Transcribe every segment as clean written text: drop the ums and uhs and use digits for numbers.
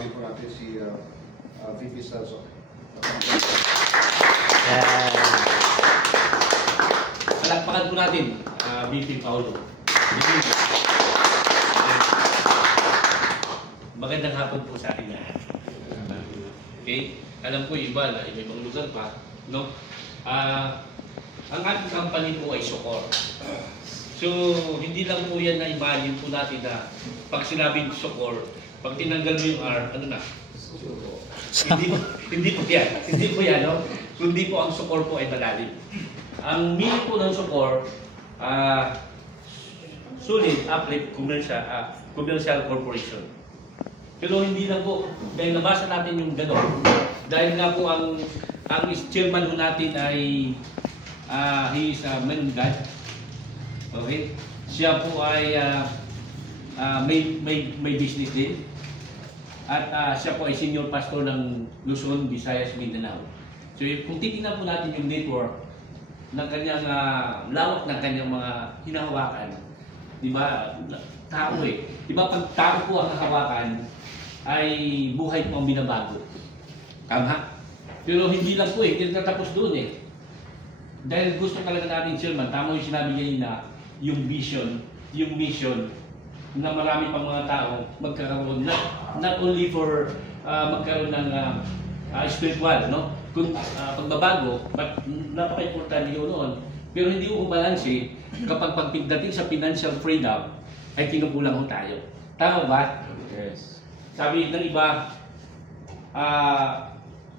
tawagin po natin si VP Celso. Palakpakan po natin, VP Paulo. Magandang hapon po sa akin lahat. Okay? Alam ko iba na iba-ibang lugar pa, no? Ang ating company po ay Socor. So, hindi lang po yan na imagine po natin na pag sinabing Socor, pag tinanggal mo yung R, ano na? Hindi po yan. Hindi po yan, no? Kundi po ang Socor po ay malalim. Ang meaning po ng Socor, Sulit Uplift Commercial Corporation. Pero hindi lang po, dahil nabasa natin yung gano'n, dahil nga po ang chairman po natin ay he is a man of God. Okay? Siya po ay may business din. At siya po ay senior pastor ng Luzon, Visayas, Mindanao. So kung titingnan po natin yung network ng kanyang lawak ng kanyang mga hinahawakan, di ba? Tao eh. Di ba pag tao po ang hawakan, ay buhay po ang binabago. Tama? Pero hindi lang po eh, hindi natapos doon eh. Dahil gusto talaga natin, Chairman, tama yung sinabi niya na yung vision, yung mission, na marami pang mga tao magkakaroon, not only for magkaroon ng spiritual, no? Kung pagbabago, but napaka-importante yun noon. Pero hindi ko balanse kapag pagdating sa financial freedom, ay kinukulang ho tayo. Tama ba? Yes. Sabi ng iba,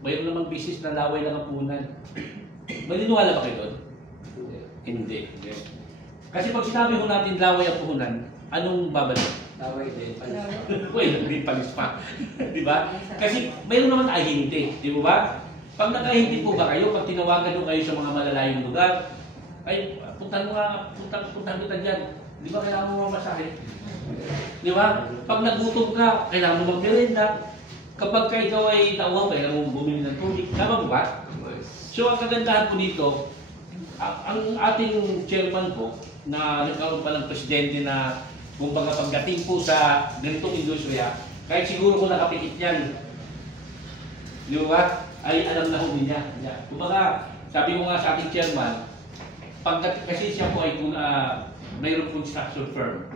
mayroon namang business na laway lang ang puhunan. Maniniwala ba kayo doon? Hindi. Kasi pag sinabi ko natin laway ang puhunan, anong babalik? Laway din, palis pa. Uy, hindi palis pa. Di ba? Kasi mayroon naman ahinti. Di ba? Pag nakahinti po ba kayo, pag tinawagan mo kayo sa mga malalayong lugar, ay puntahan kita dyan. Di ba kailangan mo mamasahe? Di ba? Pag nagutom ka, kailangan mo magmerenda. Kapag ka ikaw ay tawag, kailangan mo bumili ng tubig. Tama ba? So ang kagandahan po dito, ang ating chairman po, na nagkaroon pa ng presidente na kumbaga pagdating po sa ganitong industriya, kahit siguro kung nakapikit yan, di ba? Ay alam na ho niya. Kumbaga, sabi ko nga sa ating chairman, kasi siya po ay mayroong construction firm.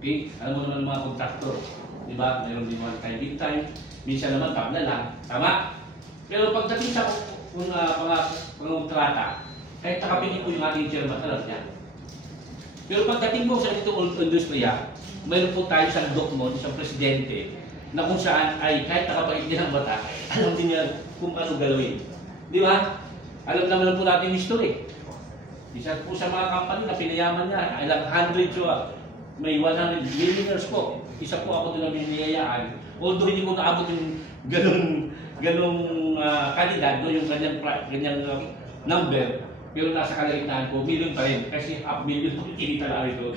Okay? Alam mo naman mga contractor. Di ba? Mayroon din one time, big time. Minsan naman, tabla lang. Tama? Pero pagdating sa pangontrata, kahit nakapili po yung ating chairman, alam niya. Pero pagdating po sa itong industriya, mayroon po tayo sa dokmon, sa presidente, na kung saan ay kahit nakapagit niya ng bata, alam din niya kung ano galawin. Di ba? Alam naman po natin yung history. Isa po sa mga company na pinayaman niya, ilang hundreds may 100 millionaires po. Isa po ako doon na biniyayaan. Although hindi ko naabot yung ganong kandidat, no, yung kanyang number, pero nasa kalagitnaan ko, million pa rin. Kasi half million po kinita na ito.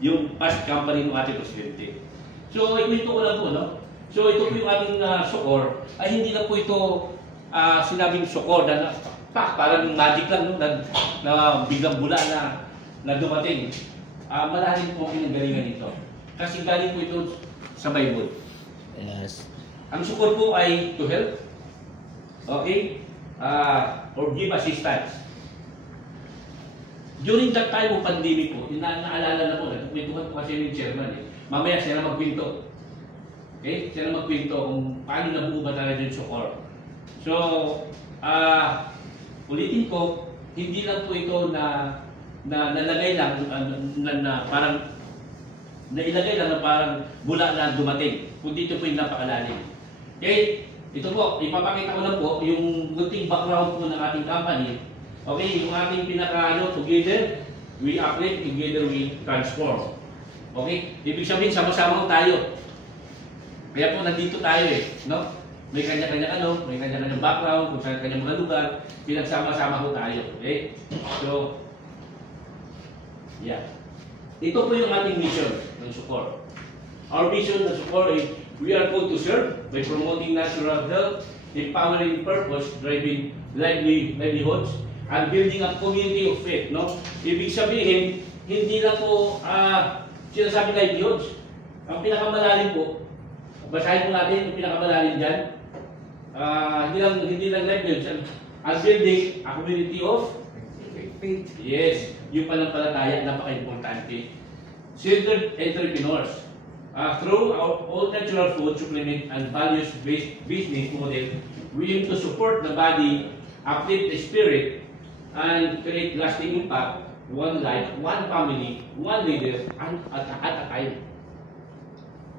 Yung past company ng ating presidente. So, ito ko lang po, no? So, ito po yung ating Socor. Ay, hindi lang po ito sinabing Socor na parang magic lang, no? Na biglang bula na dumating. Malalim po pinanggalingan ito. Kasi galing po ito sa Bible. Yes. Ang Socor po ay to help. Okay? Or give assistance. During that time of pandemic po, naalala na po, nagkwentuhan po kasi yung chairman eh. Mamaya siya na magkwento. Okay? Siya na magkwento kung paano nabuo ba talaga yung Socor. So, ulitin ko, hindi lang po ito na nalagay lang na parang nailagay lang na parang bula na dumating. Kundi ito po yung napakalalim. Okay? Ito po, ipapakita ko lang po yung kunting background po ng ating company. Okay, yung ating together we uplift, together we transform. Okay? Ibig sabihin, sama-sama tayo. Kaya po nandito tayo eh, no? May kanya-kanya may kanya-kanya background, kung saan kanya mga lugar, pinagsama-sama ko tayo. Okay? So, yeah. Ito po yung ating mission ng Socor. Our mission ng Socor is we are called to serve by promoting natural health, empowering purpose, driving livelihoods, and building a community of faith. No? Ibig sabihin, hindi lang po sinasabi livelihoods. Ang pinakamalalim po, Basahin po natin yung pinakamalalim dyan. Hindi lang life, and building a community of Faith. yes, yung panampalataya, napaka-importante. Centered entrepreneurs. Through our all natural food supplement and values-based business model, we aim to support the body, uplift the spirit, and create lasting impact, one life, one family, one leader, and at a time.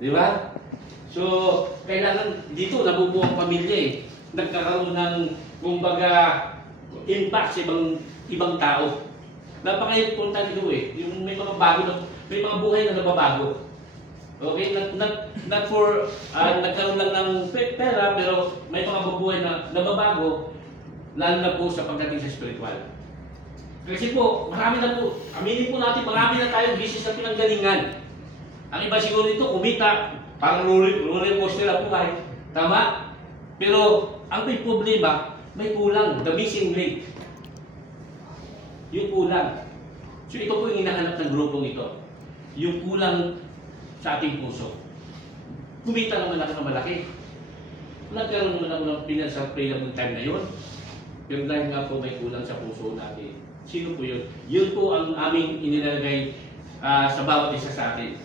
Di ba? So, kailangan dito nabubuo ang pamilya eh. Nagkakaroon ng, kumbaga, impact sa ibang tao. Napaka-importante ito eh. Yung may mga buhay na nababago. Okay? Not for nagkaroon lang ng pera, pero may mga buhay na nababago, lalo na po sa pagdating sa spiritual. Kasi po, marami na po, aminin po natin, marami na tayong business na pinanggalingan. Ang iba siguro ito, kumita, parang roller coaster ang buhay. Tama? Pero, ang may problema, may kulang, the missing link. Yung kulang. So, ito po yung hinahanap ng grupong ito. Yung kulang sa ating puso. Kumita naman ako ng malaki. Nagkaroon naman ako ng financial freedom ng time na yun. Pero dahil nga po may kulang sa puso natin. Sino po yun? Yun po ang aming inilalagay sa bawat isa sa atin.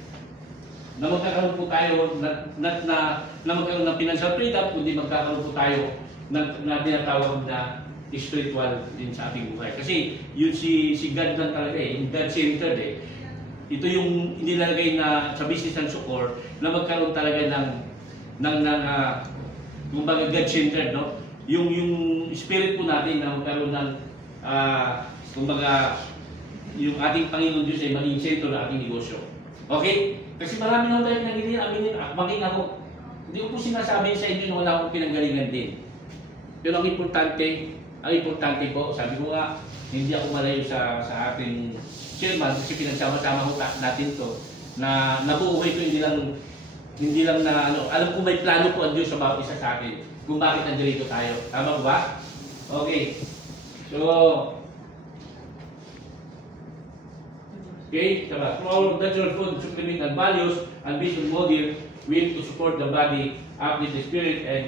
Na magkakaroon po tayo na magkaroon ng financial freedom, kundi magkakaroon po tayo na tinatawag na spiritual din sa ating buhay. Kasi yun si God lang talaga eh, God-centered eh. Ito yung inilalagay na sa business and support na magkaroon talaga ng kumbaga God-centered, no? Yung spirit po natin na magkaroon ng kumbaga yung ating Panginoon Diyos ay maging sentro ng ating negosyo. Okay? Kasi marami naman tayo pinanggalingan, maging ako. Hindi ko po sinasabi sa inyo na wala akong pinanggalingan din. Pero ang importante po, sabi ko nga, hindi ako malayo sa ating chairman kasi pinagsama-sama ko natin to na nabuhay ko hindi lang na alam ko may plano po ang Diyos sa bawat isa sa atin kung bakit nandiyan tayo. Tama ba? Okay. So, okay, through our natural food supplement and values and business model, we aim to support the body, uplift the spirit, and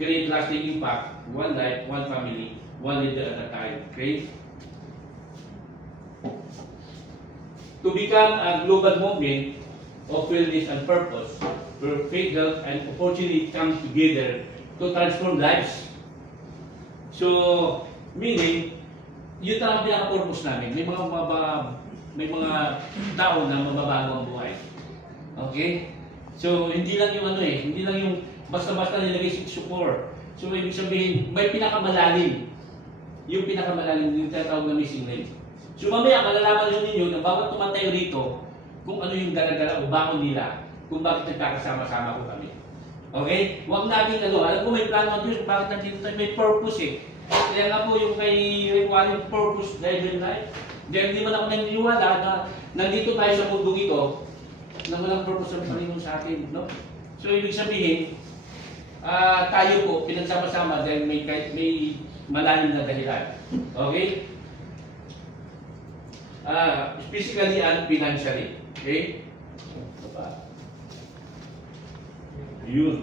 create lasting impact, one life, one family, one leader at a time. Okay? To become a global movement of wellness and purpose, where faith, health, and opportunity come together to transform lives. So, meaning, yun ang pinaka-purpose namin. May mga tao na mababago ang buhay. Okay? So, hindi lang yung hindi lang yung basta-basta nilagay si support. So, ibig sabihin, may pinakamalalim. Yung pinakamalalim, yung tinatawag na missing link. So, mamaya, malalaman nyo ninyo na bawat tumatayo rito, kung ano yung dala-dala o bakon nila, kung bakit nagkakasama-sama ko kami. Okay? Huwag natin alam ko may plano ang Diyos, bakit nandito tayo, may purpose eh. Kaya nga po yung kay requiring purpose, driven life. Dahil hindi man ako naniniwala na nandito tayo sa mundong ito na walang purpose ang Panginoon sa atin. No? So, ibig sabihin, tayo po, pinagsama-sama dahil may malalim na dahilan. Okay? Physically and financially. Okay? Yun.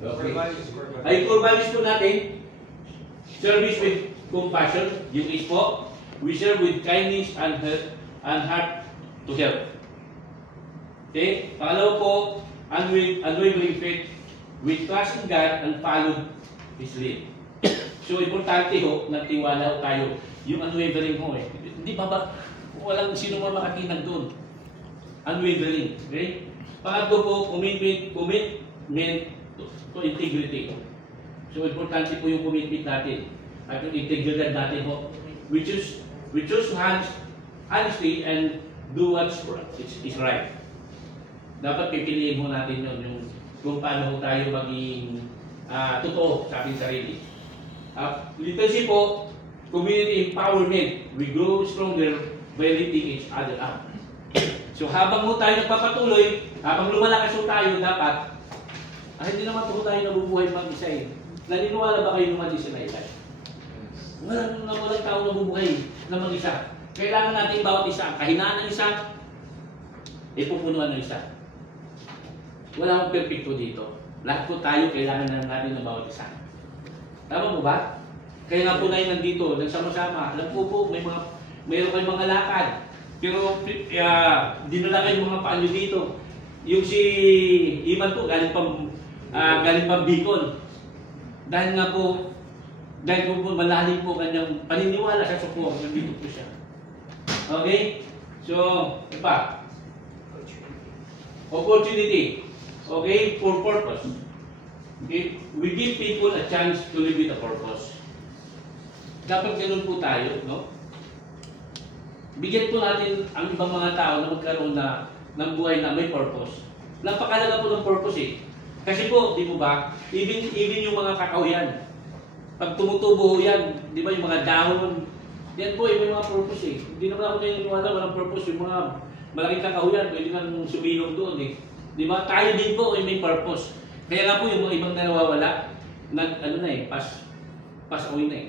Okay. Ay, core values po natin. Service with compassion. Yung is po. We serve with kindness and heart to help. Okay? Pangalawa po, unwavering faith with trust in God and follow His lead. So, importante ho, nagtiwala ho tayo. Yung unwavering ho eh. Hindi ba walang sino man makatinag doon. Unwavering. Okay? Pangatlo po, commitment to integrity. So, importante po yung commitment natin. At yung integridad natin ho. We choose honesty and do what's is right. Dapat pipiliin ho natin yun, yung kung paano tayo maging totoo sa ating sarili. Literacy po, community empowerment. We grow stronger by lifting each other up. So habang mo tayo nagpapatuloy, habang lumalakas mo tayo, dapat, hindi naman po tayo nabubuhay mag-isa eh. Naniniwala ba kayo naman isa na isa? Walang tao nabubuhay na mag-isa. Kailangan natin bawat isa, ang kahinaan ng isa, ipupunuan ng isa. Wala akong perfecto dito. Lahat po tayo kailangan na natin ng bawat isa. Tama mo ba? Kaya nga po na yun nandito, nagsama-sama. Alam po, mayroon kayong mga lakad. Pero dinala kayo mga paano dito. Yung si Iman po, galing pang Bicol. Dahil po malalim po kanyang paniniwala sa support, nandito po siya. Okay? So, iba. Opportunity. Okay? For purpose. Okay? We give people a chance to live with a purpose. Dapat ganun po tayo, no? Bigyan po natin ang ibang mga tao na magkaroon ng buhay na may purpose. Napakalaga po ng purpose eh. Kasi po, di mo ba, even yung mga kakahuyan, pag tumutubo yan, di ba yung mga dahon, yan po, may mga purpose eh. Hindi naman ako naniniwala, walang purpose. Yung mga malaking kakahuyan, pwede nang sumilong doon eh. Di ba? Tayo din po ay may purpose. Kaya nga po yung mga ibang nawawala, pass-away na eh.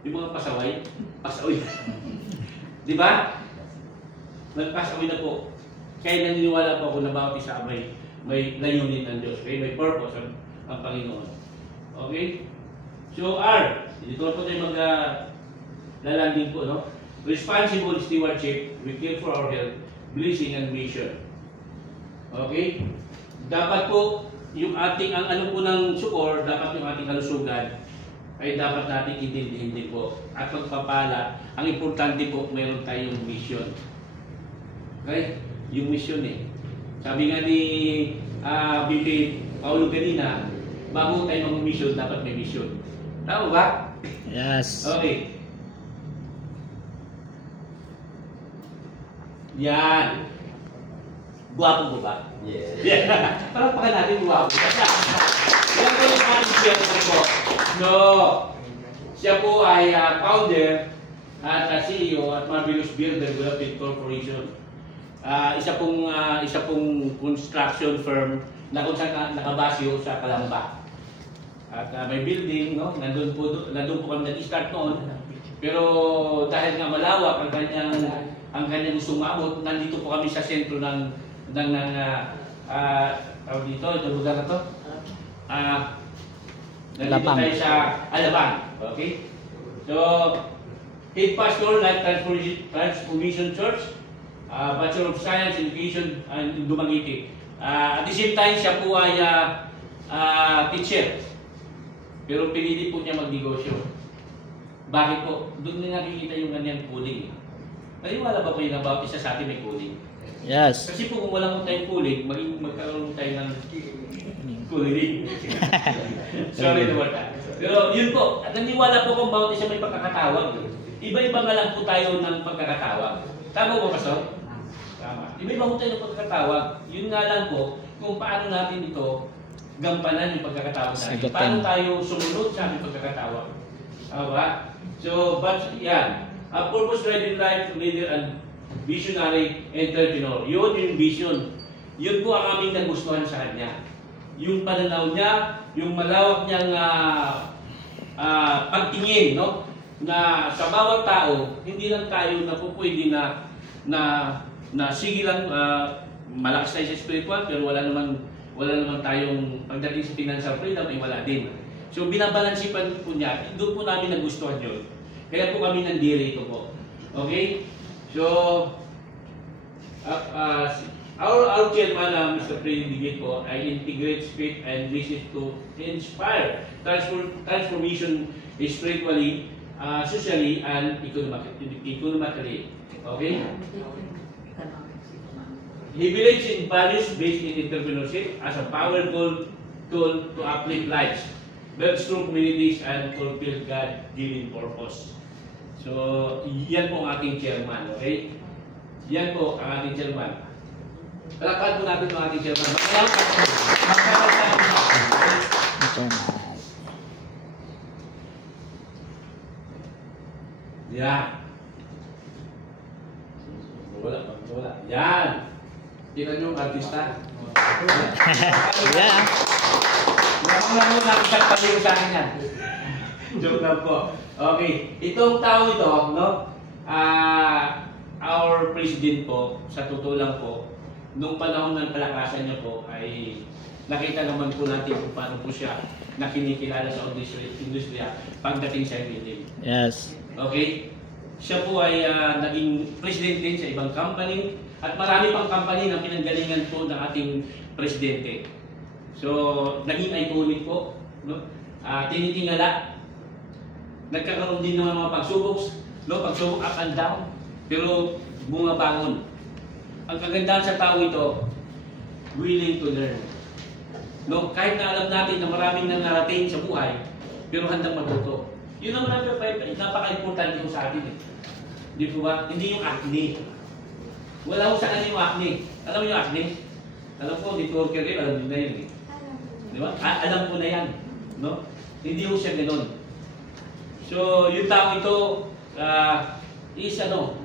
Yung mga pasaway, pass-away na. Di ba? Nag-pass-away na po. Kaya naniniwala po ako na bawat isa may layunin ng Diyos. Okay? May purpose ang Panginoon. Okay? So, R. Dito po tayo lalanding po, no? Responsible stewardship. We care for our health, blessing, and mission. Okay? Dapat po, yung ating, ang ano po ng sukor, dapat yung ating kalusugan, ay dapat natin intindihin din po. At pagpapala, ang importante po, mayroon tayong mission. Okay? Yung mission eh. Sabi nga ni BP Paulo kanina, bago tayo mag-mission, dapat may mission. Tama ba? Yes. Okay. Yan. Guwapo mo ba? Yes. Yeah. Parang paka natin guwapo. Yan po yung ating chairman po. No. Siya po ay founder at CEO at Marvelous Builder Development Corporation. Isa pong construction firm na kung saan nakabasyo sa Calamba. At may building, no? Nandun po kami nag-start noon. Pero dahil nga malawak ang kanyang sumamot, nandito po kami sa sentro ng tawag dito, itong lugar na to. Nandito tayo sa Alabang. Okay? So, Head Pastor, Life Transformation Church, Bachelor of Science, Education, and Dumaguete. At the same time, siya po ay teacher. Pero pinili po niya magnegosyo. Bakit po? Doon na nakikita yung kanyang cooling. Naniwala ba po yung about isa sa atin may cooling? Yes. Kasi po kung wala mo tayong cooling, magkaroon tayo ng cooling. Sorry naman. Pero yun po, naniwala po kung bawat isa may pagkakatawag. Iba-iba nga lang po tayo ng pagkakatawag. Tama ba, Pastor? Tama. Iba-iba po tayo ng pagkakatawag. Yun nga lang po, kung paano natin ito gampanan yung pagkakatawag natin. Paano tayo sumunod sa aming pagkakatawag. Tama ba? So, but yan. A purpose-driven life, leader, and visionary entrepreneur. Yun yung vision. Yun po ang aming nagustuhan sa kanya. Yung pananaw niya, yung malawak niyang pagtingin, no? Na sa bawat tao, hindi lang tayo na po pwede na sige lang malakas tayo sa spiritual, pero wala naman tayong pagdating sa financial freedom ay wala din. So binabalansipan po niya, doon po namin nagustuhan yun. Kaya po kami nandito po. Okay? So our chairman, Mr. Freddy Digit po, ay integrate faith and wishes to inspire transformation spiritually, socially, and economically. Okay? He believes in values based in entrepreneurship as a powerful tool to uplift lives, build strong communities, and fulfill God-given purpose. So, yan po ang ating chairman, okay? Yan po ang ating chairman. Palakpan po natin ang ating chairman. Yan. Wala. Yan. Tingnan nyo ang artista. Yeah. Wala mo nakisang paliw sa akin yan. Joke lang po. Okay. Itong tao ito, no? Our president po, sa totoo lang po, nung panahon ng palakasan niya po ay nakita naman po natin kung paano po siya na kinikilala sa industriya pagdating sa meeting. Yes. Okay? Siya po ay naging president din sa ibang company at marami pang company na pinanggalingan po ng ating presidente. So, naging iconic po. No? Tinitingala. Nagkakaroon din naman mga pagsubok, no? Pagsubok up and down, pero bumabangon. Ang kagandahan sa tao ito, willing to learn. No? Kahit na alam natin na maraming nangarating sa buhay, pero handang matuto. Yun naman napaka-importante sa atin. Di po ba? Hindi yung acne. Wala ko sa kanya yung acne. Alam mo yung acne? Alam ko, networker kayo, alam nyo na yun. Di ba? Alam ko na yan. No? Hindi ko siya ganun. So, yung tao ito,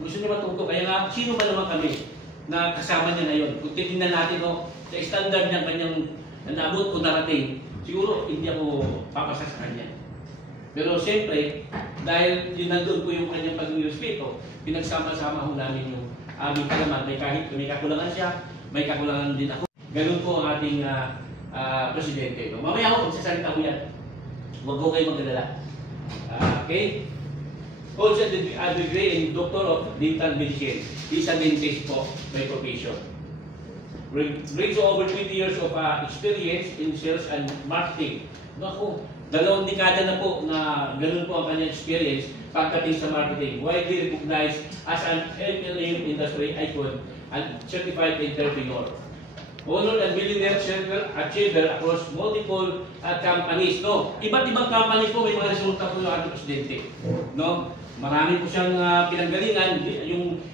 gusto niya matuto. Kaya nga, sino ba naman kami na kasama niya ngayon? Kung titignan natin, sa standard ng kanyang naabot o narating, siguro hindi ako papasa sa kanya. Pero siyempre, dahil yun nandun po yung kanyang pag-respeto, pinagsama-sama ho namin yung aming kalaman. Kahit may kakulangan siya, may kakulangan din ako. Ganun po ang ating presidente. No? Mamaya ako, magsasalita ko yan. Huwag ko kayo magdadala. Okay? Also, a degree in Doctor of Dental Medicine. He's a dentist po by profession. Brings over 20 years of experience in sales and marketing. Naku, 2 dekada na po na ganun po ang kanyang experience pagdating sa marketing. Widely recognized as an FLA industry icon and certified entrepreneur. Honored and millionaire circle achiever across multiple companies. No? Iba't ibang company po may mga resulta po yung ating presidente. No? Marami po siyang pinanggalingan.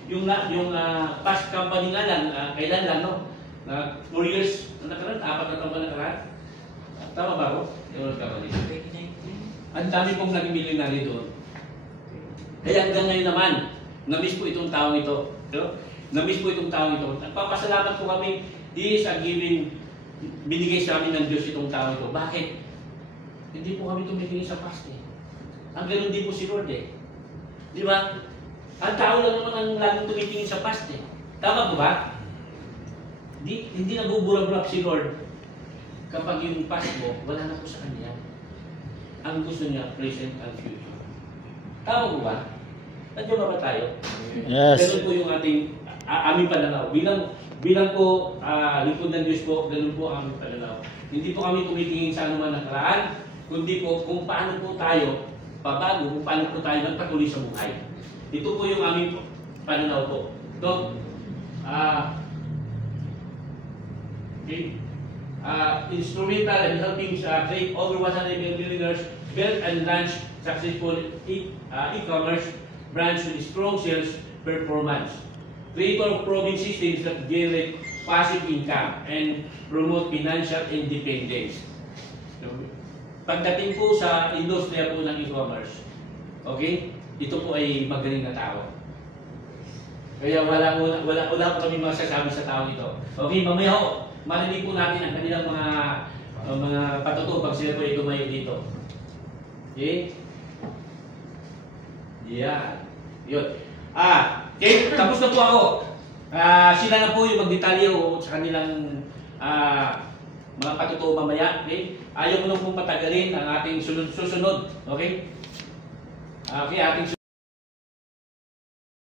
Yung past company nga lang, kailan lang, no? 4 years na nakaraan, 4 na taon ba nakaraan? Tama ba ako? Ang dami pong naging milyonaryo doon. Kaya hanggang ngayon naman, na-miss po itong taong ito. Na-miss po itong taong ito. Nagpapasalamat po kami. He is a giving, binigay sa amin ng Diyos itong taong ito. Bakit? Hindi po kami tumitingin sa past eh. Ang ganun din po si Lord eh. Di ba? Ang tao lang naman ang laging tumitingin sa past eh. Tama po ba? Hindi nabubura-burap si Lord kapag yung past mo, wala na po sa kanya. Ang gusto niya, present and future. Tama po ba? Nandiyo ba tayo? Yes. Ganun po yung aming pananaw. Bilang po, lingkod ng Diyos po, ganun po ang aming pananaw. Hindi po kami tumitingin sa anuman nakaraan, kundi po kung paano po tayo pabago, kung paano po tayo magpatuloy sa buhay. Ito po yung aming pananaw po. So, instrumental in helping create over 100 millionaires build and launch successful e-commerce branch with strong sales performance. Creator of proving systems that generate passive income and promote financial independence. Pagdating po sa industriya po ng e-commerce, okay? Ito po ay magaling na tao. Kaya wala po kami masasabi sa tao ito. Okay, mamaya ho, marinig po natin ang kanilang mga patutuo pag sila po ay tumayo dito. Okay? Yeah. Yun. Okay, tapos na po ako. Sila na po yung magdetalyo sa kanilang mga patutuo mamaya. Okay? Ayaw mo nung pong patagalin ang ating susunod. Okay? Okay, ating